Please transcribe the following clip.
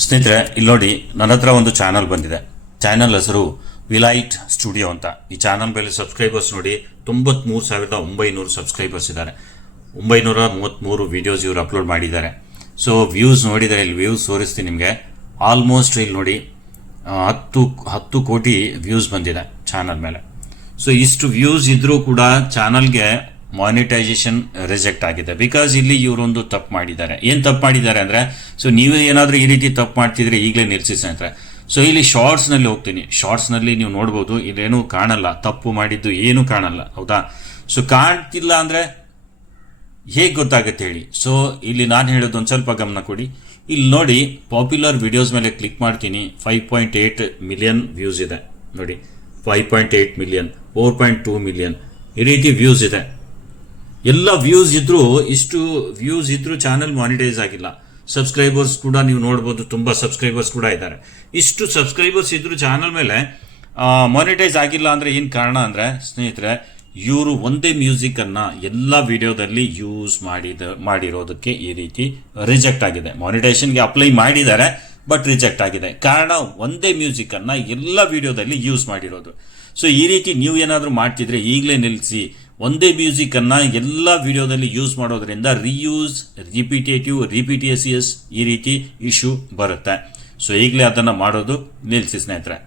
ಸ್ನೇಹಿತರೆ, ಇಲ್ಲಿ ನೋಡಿ, ನನ್ನ ಹತ್ರ ಒಂದು ಚಾನಲ್ ಬಂದಿದೆ. ಚಾನಲ್ ಹೆಸರು ವಿಲೈಟ್ ಸ್ಟುಡಿಯೋ ಅಂತ. ಈ ಚಾನಲ್ ಮೇಲೆ ಸಬ್ಸ್ಕ್ರೈಬರ್ಸ್ ನೋಡಿ 93,900 ಸಬ್ಸ್ಕ್ರೈಬರ್ಸ್ ಇದ್ದಾರೆ. 933 ವಿಡಿಯೋಸ್ ಇವರು ಅಪ್ಲೋಡ್ ಮಾಡಿದ್ದಾರೆ. ಸೊ ವ್ಯೂಸ್ ನೋಡಿದರೆ, ಇಲ್ಲಿ ವ್ಯೂಸ್ ತೋರಿಸ್ತೀನಿ ನಿಮಗೆ. ಆಲ್ಮೋಸ್ಟ್ ಇಲ್ಲಿ ನೋಡಿ 10 ಕೋಟಿ ವ್ಯೂಸ್ ಬಂದಿದೆ ಚಾನಲ್ ಮೇಲೆ. ಸೊ ಇಷ್ಟು ವ್ಯೂಸ್ ಇದ್ರೂ ಕೂಡ ಚಾನಲ್ಗೆ ಮಾನಿಟೈಸೇಷನ್ ರಿಜೆಕ್ಟ್ ಆಗಿದೆ. ಬಿಕಾಸ್ ಇಲ್ಲಿ ಇವರೊಂದು ತಪ್ಪು ಮಾಡಿದ್ದಾರೆ. ಏನು ತಪ್ಪು ಮಾಡಿದ್ದಾರೆ ಅಂದರೆ, ಸೊ ನೀವು ಏನಾದರೂ ಈ ರೀತಿ ತಪ್ಪು ಮಾಡ್ತಿದ್ರೆ ಈಗಲೇ ನಿಲ್ಲಿಸಿ ಸ್ನೇಹಿತರೆ. ಸೊ ಇಲ್ಲಿ ಶಾರ್ಟ್ಸ್ನಲ್ಲಿ ಹೋಗ್ತೀನಿ. ಶಾರ್ಟ್ಸ್ನಲ್ಲಿ ನೀವು ನೋಡ್ಬೋದು, ಇಲ್ಲೇನೂ ಕಾಣಲ್ಲ, ತಪ್ಪು ಮಾಡಿದ್ದು ಏನೂ ಕಾಣಲ್ಲ, ಹೌದಾ? ಸೊ ಕಾಣ್ತಿಲ್ಲ ಅಂದರೆ ಹೇಗೆ ಗೊತ್ತಾಗುತ್ತೆ ಹೇಳಿ? ಸೊ ಇಲ್ಲಿ ನಾನು ಹೇಳೋದು ಒಂದು ಸ್ವಲ್ಪ ಗಮನ ಕೊಡಿ. ಇಲ್ಲಿ ನೋಡಿ, ಪಾಪ್ಯುಲರ್ ವಿಡಿಯೋಸ್ ಮೇಲೆ ಕ್ಲಿಕ್ ಮಾಡ್ತೀನಿ. 5.8 ಮಿಲಿಯನ್ ವ್ಯೂಸ್ ಇದೆ ನೋಡಿ. 5.8 ಮಿಲಿಯನ್, 4.2 ಮಿಲಿಯನ್, ಈ ರೀತಿ ವ್ಯೂಸ್ ಇದೆ. ಎಲ್ಲ ವ್ಯೂಸ್ ಇದ್ರೂ, ಇಷ್ಟು ವ್ಯೂಸ್ ಇದ್ರೂ ಚಾನಲ್ ಮಾನಿಟೈಸ್ ಆಗಿಲ್ಲ. ಸಬ್ಸ್ಕ್ರೈಬರ್ಸ್ ಕೂಡ ನೀವು ನೋಡ್ಬೋದು, ತುಂಬ ಸಬ್ಸ್ಕ್ರೈಬರ್ಸ್ ಕೂಡ ಇದ್ದಾರೆ. ಇಷ್ಟು ಸಬ್ಸ್ಕ್ರೈಬರ್ಸ್ ಇದ್ರೂ ಚಾನಲ್ ಮೇಲೆ ಮಾನಿಟೈಸ್ ಆಗಿಲ್ಲ ಅಂದರೆ ಏನು ಕಾರಣ ಅಂದರೆ ಸ್ನೇಹಿತರೆ, ಇವರು ಒಂದೇ ಮ್ಯೂಸಿಕನ್ನು ಎಲ್ಲ ವಿಡಿಯೋದಲ್ಲಿ ಯೂಸ್ ಮಾಡಿರೋದಕ್ಕೆ ಈ ರೀತಿ ರಿಜೆಕ್ಟ್ ಆಗಿದೆ. ಮಾನಿಟೈಸೇಷನ್ಗೆ ಅಪ್ಲೈ ಮಾಡಿದ್ದಾರೆ, ಬಟ್ ರಿಜೆಕ್ಟ್ ಆಗಿದೆ. ಕಾರಣ ಒಂದೇ ಮ್ಯೂಸಿಕನ್ನು ಎಲ್ಲ ವಿಡಿಯೋದಲ್ಲಿ ಯೂಸ್ ಮಾಡಿರೋದು. ಸೊ ಈ ರೀತಿ ನೀವು ಏನಾದರೂ ಮಾಡ್ತಿದ್ರೆ ಈಗಲೇ ನಿಲ್ಲಿಸಿ. ಒಂದೇ ಮ್ಯೂಸಿಕನ್ನು ಎಲ್ಲ ವಿಡಿಯೋದಲ್ಲಿ ಯೂಸ್ ಮಾಡೋದ್ರಿಂದ ರಿಯೂಸ್, ರಿಪಿಟೇಟಿವ್, ಈ ರೀತಿ ಇಶ್ಯೂ ಬರುತ್ತೆ. ಸೊ ಈಗಲೇ ಅದನ್ನು ಮಾಡೋದು ನಿಲ್ಲಿಸಿ ಸ್ನೇಹಿತರೆ.